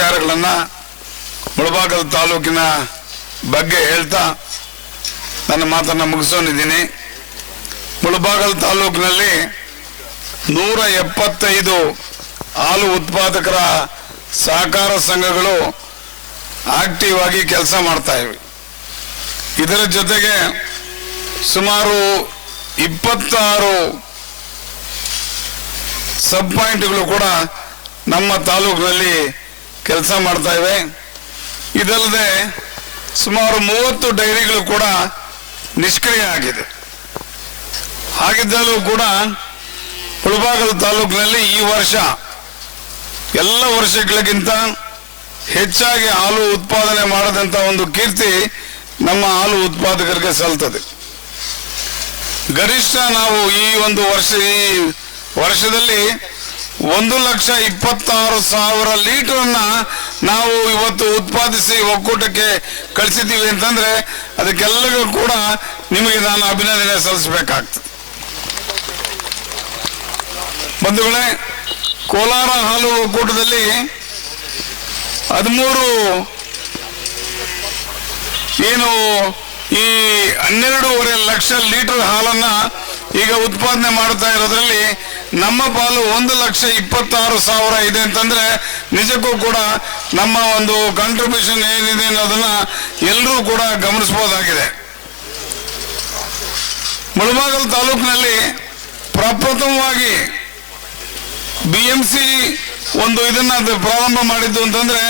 ವಿಚಾರಗಳನ್ನು ಮುಳಬಾಗಲ್ ತಾಲೂಕಿನ ಬಗ್ಗೆ ಹೇಳ್ತಾ ನನ್ನ ಮಾತನ್ನು ಮುಗಿಸೋನಿದ್ದೀನಿ ಮುಳಬಾಗಲ್ ತಾಲೂಕಿನಲ್ಲಿ ನೂರ ಎಪ್ಪತ್ತೈದು ಹಾಲು ಉತ್ಪಾದಕರ ಸಹಕಾರ ಸಂಘಗಳು ಆಕ್ಟಿವ್ ಆಗಿ ಕೆಲಸ ಮಾಡ್ತಾ ಇವೆ. ಇದರ ಜೊತೆಗೆ ಸುಮಾರು ಇಪ್ಪತ್ತಾರು ಸಬ್ ಪಾಯಿಂಟ್ಗಳು ಕೂಡ ನಮ್ಮ ತಾಲೂಕಿನಲ್ಲಿ ಕೆಲಸ ಮಾಡ್ತಾ ಇವೆ. ಇದಲ್ಲದೆ ಸುಮಾರು ಮೂವತ್ತು ಡೈರಿಗಳು ಕೂಡ ನಿಷ್ಕ್ರಿಯ ಆಗಿದೆ. ಹಾಗಿದ್ದಲ್ಲೂ ಕೂಡ ಮುಳಬಾಗಲ್ ತಾಲೂಕಿನಲ್ಲಿ ಈ ವರ್ಷ ಎಲ್ಲ ವರ್ಷಗಳಿಗಿಂತ ಹೆಚ್ಚಾಗಿ ಹಾಲು ಉತ್ಪಾದನೆ ಮಾಡದಂತ ಒಂದು ಕೀರ್ತಿ ನಮ್ಮ ಹಾಲು ಉತ್ಪಾದಕರಿಗೆ ಸಲ್ತದೆ. ಗರಿಷ್ಠ ನಾವು ಈ ಒಂದು ವರ್ಷ ಈ ವರ್ಷದಲ್ಲಿ ಒಂದು ಲಕ್ಷ ಇಪ್ಪತ್ತಾರು ಸಾವಿರ ಲೀಟರ್ನ ನಾವು ಇವತ್ತು ಉತ್ಪಾದಿಸಿ ಒಕ್ಕೂಟಕ್ಕೆ ಕಳಿಸಿದ್ದೀವಿ ಅಂತಂದ್ರೆ ಅದಕ್ಕೆಲ್ಲರಿಗೂ ಕೂಡ ನಿಮಗೆ ನಾನು ಅಭಿನಂದನೆ ಸಲ್ಲಿಸಬೇಕಾಗ್ತದೆ. ಬಂಧುಗಳೇ, ಕೋಲಾರ ಹಾಲು ಒಕ್ಕೂಟದಲ್ಲಿ ಹದಿಮೂರು ಏನು ಈ ಹನ್ನೆರಡೂವರೆ ಲಕ್ಷ ಲೀಟರ್ ಹಾಲನ್ನ ಈಗ ಉತ್ಪಾದನೆ ಮಾಡ್ತಾ ಇರೋದ್ರಲ್ಲಿ ನಮ್ಮ ಪಾಲು ಒಂದು ಲಕ್ಷ ಇಪ್ಪತ್ತಾರು ಸಾವಿರ ಇದೆ ಅಂತಂದ್ರೆ ನಿಜಕ್ಕೂ ಕೂಡ ನಮ್ಮ ಒಂದು ಕಾಂಟ್ರಿಬ್ಯೂಷನ್ ಏನಿದೆ ಅನ್ನೋದನ್ನ ಎಲ್ಲರೂ ಕೂಡ ಗಮನಿಸಬಹುದಾಗಿದೆ ಮುಳಬಾಗಲ್ ತಾಲೂಕಿನಲ್ಲಿ ಪ್ರಪ್ರಥಮವಾಗಿ ಬಿ ಎಂ ಸಿ ಒಂದು ಇದನ್ನ ಪ್ರಾರಂಭ ಮಾಡಿದ್ದು ಅಂತಂದ್ರೆ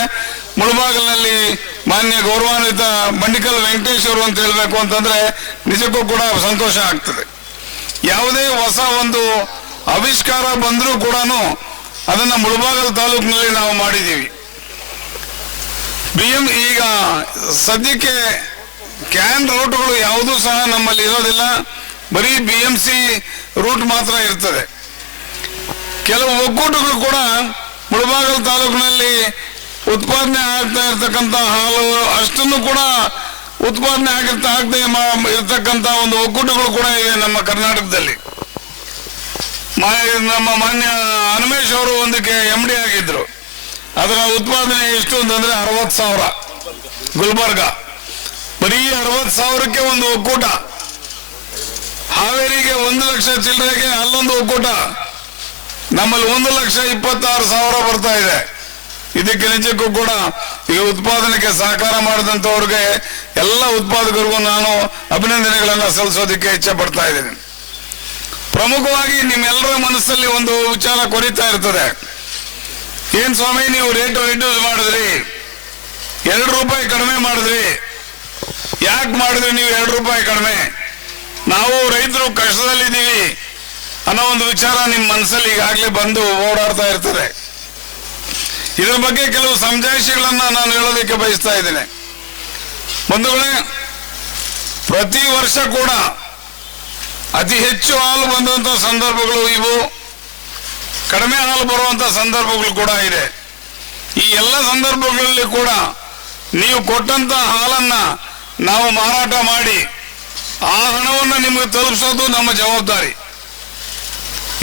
ಮುಳಬಾಗಲಿನಲ್ಲಿ ಮಾನ್ಯ ಗೌರವಾನ್ವಿತ ಬಂಡಿಕಲ್ ವೆಂಕಟೇಶ್ ಅವರು ಅಂತ ಹೇಳಬೇಕು ಅಂತಂದ್ರೆ ನಿಜಕ್ಕೂ ಕೂಡ ಸಂತೋಷ ಆಗ್ತದೆ. ಯಾವುದೇ ಹೊಸ ಒಂದು ಆವಿಷ್ಕಾರ ಬಂದರೂ ಕೂಡ ಅದನ್ನು ಮುಳಬಾಗಲ್ ತಾಲೂಕಿನಲ್ಲಿ ನಾವು ಮಾಡಿದ್ದೀವಿ. ಬಿ ಎಂ ಈಗ ಸದ್ಯಕ್ಕೆ ಕ್ಯಾನ್ ರೂಟ್ಗಳು ಯಾವುದೂ ಸಹ ನಮ್ಮಲ್ಲಿ ಇರೋದಿಲ್ಲ. ಬರೀ ಬಿ ಎಂ ಸಿ ರೂಟ್ ಮಾತ್ರ ಇರ್ತದೆ. ಕೆಲವು ಒಕ್ಕೂಟಗಳು ಕೂಡ ಮುಳಬಾಗಲ್ ತಾಲೂಕಿನಲ್ಲಿ ಉತ್ಪಾದನೆ ಆಗ್ತಾ ಇರ್ತಕ್ಕಂಥ ಹಾಲು ಅಷ್ಟನ್ನು ಕೂಡ ಉತ್ಪಾದನೆ ಆಗಿರ್ತಾ ಆಗದೆ ಇರ್ತಕ್ಕಂಥ ಒಂದು ಒಕ್ಕೂಟಗಳು ಕೂಡ ಇದೆ ನಮ್ಮ ಕರ್ನಾಟಕದಲ್ಲಿ. ನಮ್ಮ ಮಾನ್ಯ ಹನುಮೇಶ್ ಅವರು ಒಂದಕ್ಕೆ ಎಂ ಡಿ ಆಗಿದ್ರು. ಅದರ ಉತ್ಪಾದನೆ ಎಷ್ಟು ಅಂತಂದ್ರೆ ಅರವತ್ತು ಸಾವಿರ. ಗುಲ್ಬರ್ಗ. ಬರೀ ಅರವತ್ತು ಸಾವಿರಕ್ಕೆ ಒಂದು ಒಕ್ಕೂಟ. ಹಾವೇರಿಗೆ ಒಂದು ಲಕ್ಷ ಚಿಲ್ಲರೆಗೆ ಅಲ್ಲೊಂದು ಒಕ್ಕೂಟ. ನಮ್ಮಲ್ಲಿ ಒಂದು ಲಕ್ಷ ಇಪ್ಪತ್ತಾರು ಸಾವಿರ ಬರ್ತಾ ಇದೆ. ಇದಕ್ಕೆ ನಿಜಕ್ಕೂ ಕೂಡ ಈ ಉತ್ಪಾದನೆಗೆ ಸಹಕಾರ ಮಾಡಿದಂಥವ್ರಿಗೆ ಎಲ್ಲ ಉತ್ಪಾದಕರಿಗೂ ನಾನು ಅಭಿನಂದನೆಗಳನ್ನು ಸಲ್ಲಿಸೋದಕ್ಕೆ ಇಚ್ಛೆ ಪಡ್ತಾ ಇದ್ದೀನಿ. ಪ್ರಮುಖವಾಗಿ ನಿಮ್ಮೆಲ್ಲರ ಮನಸ್ಸಲ್ಲಿ ಒಂದು ವಿಚಾರ ಕೊರಿತಾ ಇರ್ತದೆ. ಏನ್ ಸ್ವಾಮಿ, ನೀವು ರೇಟ್ ರಿಡ್ಯೂಸ್ ಮಾಡಿದ್ರಿ. ಎರಡು ರೂಪಾಯಿ ಕಡಿಮೆ ಮಾಡಿದ್ರಿ. ಯಾಕೆ ಮಾಡಿದ್ರಿ ನೀವು ಎರಡು ರೂಪಾಯಿ ಕಡಿಮೆ? ನಾವು ರೈತರು ಕಷ್ಟದಲ್ಲಿದ್ದೀವಿ ಅನ್ನೋ ಒಂದು ವಿಚಾರ ನಿಮ್ಮ ಮನಸ್ಸಲ್ಲಿ ಈಗಾಗಲೇ ಬಂದು ಓಡಾಡ್ತಾ ಇರ್ತಾರೆ ಇದ್ರ ಬಗ್ಗೆ ಕೆಲವು ಸಮಜಾಯಿಷಿಗಳನ್ನ ನಾನು ಹೇಳೋದಕ್ಕೆ ಬಯಸ್ತಾ ಇದ್ದೇನೆ. ಬಂಧುಗಳೇ, ಪ್ರತಿ ವರ್ಷ ಕೂಡ ಅತಿ ಹೆಚ್ಚು ಹಾಲು ಬಂದಂತ ಸಂದರ್ಭಗಳು ಇವು. ಕಡಿಮೆ ಹಾಲು ಬರುವಂತ ಸಂದರ್ಭಗಳು ಕೂಡ ಇದೆ. ಈ ಎಲ್ಲ ಸಂದರ್ಭಗಳಲ್ಲಿ ಕೂಡ ನೀವು ಕೊಟ್ಟಂತ ಹಾಲನ್ನ ನಾವು ಮಾರಾಟ ಮಾಡಿ ಆ ಹಣವನ್ನು ನಿಮಗೆ ತಲುಪಿಸೋದು ನಮ್ಮ ಜವಾಬ್ದಾರಿ.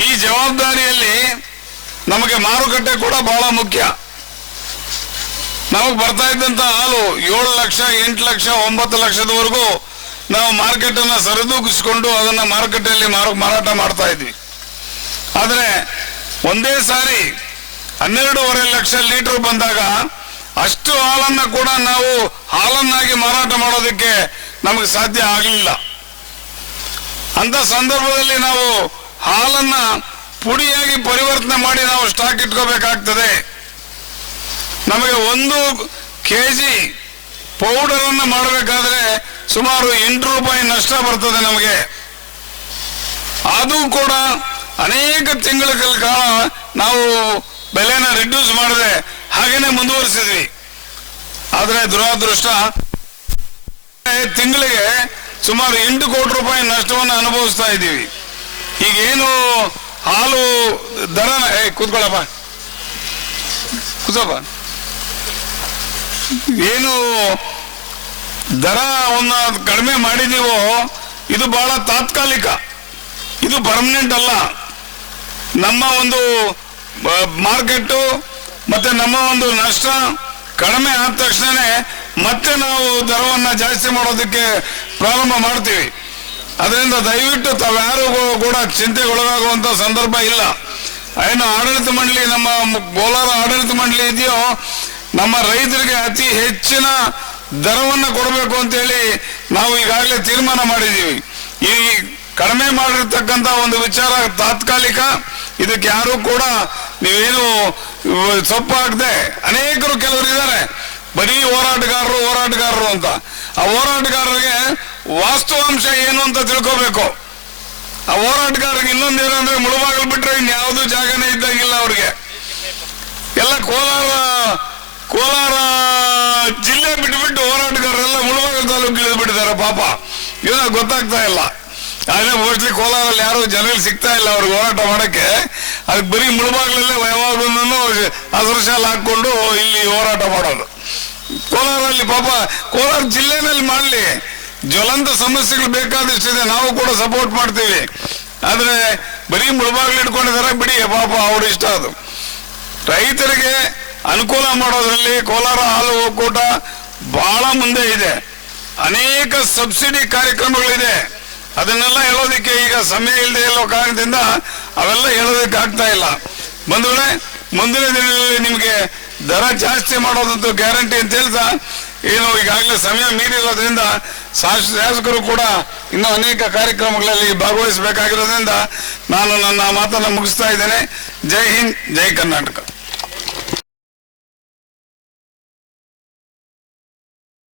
ಈ ಜವಾಬ್ದಾರಿಯಲ್ಲಿ ನಮಗೆ ಮಾರುಕಟ್ಟೆ ಕೂಡ ಬಹಳ ಮುಖ್ಯ. ನಮಗೆ ಬರ್ತಾ ಇದ್ದಂತ ಹಾಲು ಏಳು ಲಕ್ಷ, ಎಂಟು ಲಕ್ಷ, ಒಂಬತ್ತು ಲಕ್ಷದವರೆಗೂ ನಾವು ಮಾರ್ಕೆಟ್ ಅನ್ನ ಸರಿದೂಗಿಸಿಕೊಂಡು ಅದನ್ನ ಮಾರುಕಟ್ಟೆಯಲ್ಲಿ ಮಾರು ಮಾರಾಟ ಮಾಡ್ತಾ ಇದ್ವಿ. ಆದರೆ ಒಂದೇ ಸಾರಿ ಹನ್ನೆರಡೂವರೆ ಲಕ್ಷ ಲೀಟರ್ ಬಂದಾಗ ಅಷ್ಟು ಹಾಲನ್ನ ಕೂಡ ನಾವು ಹಾಲನ್ನಾಗಿ ಮಾರಾಟ ಮಾಡೋದಕ್ಕೆ ನಮಗೆ ಸಾಧ್ಯ ಆಗಲಿಲ್ಲ. ಅಂತ ಸಂದರ್ಭದಲ್ಲಿ ನಾವು ಹಾಲನ್ನ ಪುಡಿಯಾಗಿ ಪರಿವರ್ತನೆ ಮಾಡಿ ನಾವು ಸ್ಟಾಕ್ ಇಟ್ಕೋಬೇಕಾಗ್ತದೆ. ನಮಗೆ ಒಂದು ಕೆ ಜಿ ಪೌಡರ್ ಅನ್ನು ಮಾಡಬೇಕಾದ್ರೆ ಸುಮಾರು ಎಂಟು ರೂಪಾಯಿ ನಷ್ಟ ಬರ್ತದೆ ನಮಗೆ. ಅದು ಕೂಡ ಅನೇಕ ತಿಂಗಳ ಕಾಲ ನಾವು ಬೆಲೆನ ರಿಡ್ಯೂಸ್ ಮಾಡದೆ ಹಾಗೇನೆ ಮುಂದುವರಿಸಿದ್ವಿ. ಆದರೆ ದುರಾದೃಷ್ಟ. ತಿಂಗಳಿಗೆ ಸುಮಾರು ಎಂಟು ಕೋಟಿ ರೂಪಾಯಿ ನಷ್ಟವನ್ನು ಅನುಭವಿಸ್ತಾ ಇದ್ದೀವಿ. ಈಗೇನು ಹಾಲು ದರ ಕೂತ್ಕೊಳ್ಳಪ್ಪ. ಕೂತಪ್ಪ ಏನು ದರವನ್ನು ಕಡಿಮೆ ಮಾಡಿದೀವೋ, ಇದು ಬಹಳ ತಾತ್ಕಾಲಿಕ. ಇದು ಪರ್ಮನೆಂಟ್ ಅಲ್ಲ. ನಮ್ಮ ಒಂದು ಮಾರ್ಕೆಟ್ಟು ಮತ್ತೆ ನಮ್ಮ ಒಂದು ನಷ್ಟ ಕಡಿಮೆ ಆದ ತಕ್ಷಣನೇ ಮತ್ತೆ ನಾವು ದರವನ್ನು ಜಾಸ್ತಿ ಮಾಡೋದಕ್ಕೆ ಪ್ರಾರಂಭ ಮಾಡ್ತೀವಿ. ಅದರಿಂದ ದಯವಿಟ್ಟು ತಾವ್ಯಾರು ಕೂಡ ಚಿಂತೆಗೊಳಗಾಗುವಂಥ ಸಂದರ್ಭ ಇಲ್ಲ. ಏನು ಆಡಳಿತ ಮಂಡಳಿ, ನಮ್ಮ ಕೋಲಾರ ಆಡಳಿತ ಮಂಡಳಿ ಇದೆಯೋ, ನಮ್ಮ ರೈತರಿಗೆ ಅತಿ ಹೆಚ್ಚಿನ ದರವನ್ನ ಕೊಡಬೇಕು ಅಂತೇಳಿ ನಾವು ಈಗಾಗಲೇ ತೀರ್ಮಾನ ಮಾಡಿದ್ದೀವಿ. ಈ ಕಡಿಮೆ ಮಾಡಿರ್ತಕ್ಕಂಥ ಒಂದು ವಿಚಾರ ತಾತ್ಕಾಲಿಕ, ಇದಕ್ಕೆ ಯಾರು ಕೂಡ ನೀವೇನು ಸೊಪ್ಪು ಅನೇಕರು ಕೆಲವರು ಇದ್ದಾರೆ. ಬರೀ ಹೋರಾಟಗಾರರು ಹೋರಾಟಗಾರರು ಅಂತ. ಆ ಹೋರಾಟಗಾರರಿಗೆ ವಾಸ್ತವಾಂಶ ಏನು ಅಂತ ತಿಳ್ಕೋಬೇಕು. ಆ ಹೋರಾಟಗಾರರಿಗೆ ಇನ್ನೊಂದು ಏನಂದ್ರೆ ಮುಳುಬಾಗಲ್ ಬಿಟ್ರೆ ಇನ್ಯಾವುದು ಜಾಗನೇ ಇದ್ದಂಗಿಲ್ಲ ಅವ್ರಿಗೆ. ಎಲ್ಲ ಕೋಲಾರ ಕೋಲಾರ ಏನೋ ಗೊತ್ತಾಗ್ತಾ ಇಲ್ಲ. ಆದ್ರೆ ಮೋಸ್ಟ್ಲಿ ಕೋಲಾರಲ್ಲಿ ಯಾರು ಜನರಲ್ಲಿ ಸಿಗ್ತಾ ಇಲ್ಲ ಅವ್ರಿಗೆ ಹೋರಾಟ ಮಾಡಕ್ಕೆ. ಅದಕ್ಕೆ ಬರೀ ಮುಳುಬಾಗ್ಲಲ್ಲೇ ಯಾವಾಗೂ ಹಸಿರು ಹಾಕೊಂಡು ಇಲ್ಲಿ ಹೋರಾಟ ಮಾಡೋದು. ಕೋಲಾರಲ್ಲಿ ಪಾಪ, ಕೋಲಾರ ಜಿಲ್ಲೆನಲ್ಲಿ ಮಾಡಲಿ. ಜ್ವಲಂತ ಸಮಸ್ಯೆಗಳು ಬೇಕಾದಷ್ಟಿದೆ ನಾವು ಕೂಡ ಸಪೋರ್ಟ್ ಮಾಡ್ತೀವಿ. ಆದ್ರೆ ಬರೀ ಮುಳುಬಾಗ್ಲು ಇಟ್ಕೊಂಡಿದ್ದಾರೆ ಬಿಡಿ. ಪಾಪ ಅವ್ರ ಇಷ್ಟ ಅದು. ರೈತರಿಗೆ ಅನುಕೂಲ ಮಾಡೋದ್ರಲ್ಲಿ ಕೋಲಾರ ಹಾಲು ಒಕ್ಕೂಟ ಬಹಳ ಮುಂದೆ ಇದೆ. ಅನೇಕ ಸಬ್ಸಿಡಿ ಕಾರ್ಯಕ್ರಮಗಳಿದೆ. ಅದನ್ನೆಲ್ಲ ಹೇಳೋದಕ್ಕೆ ಈಗ ಸಮಯ ಇಲ್ಲದೆ ಇಲ್ಲೋ ಕಾರಣದಿಂದ ಅವೆಲ್ಲ ಹೇಳೋದಕ್ಕೆ ಆಗ್ತಾ ಇಲ್ಲ. ಬಂಧುಗಳೇ, ಮುಂದಿನ ದಿನದಲ್ಲಿ ನಿಮಗೆ ದರ ಜಾಸ್ತಿ ಮಾಡೋದಂತೂ ಗ್ಯಾರಂಟಿ ಅಂತ ಹೇಳ್ತಾ, ಏನು ಈಗಾಗಲೇ ಸಮಯ ಮೀರಿರೋದ್ರಿಂದ ಶಾಸ- ಶಾಸಕರು ಕೂಡ ಇನ್ನೂ ಅನೇಕ ಕಾರ್ಯಕ್ರಮಗಳಲ್ಲಿ ಭಾಗವಹಿಸಬೇಕಾಗಿರೋದ್ರಿಂದ ನಾನು ನನ್ನ ಮಾತನ್ನು ಮುಗಿಸ್ತಾ ಇದ್ದೇನೆ. ಜೈ ಹಿಂದ್, ಜೈ ಕರ್ನಾಟಕ.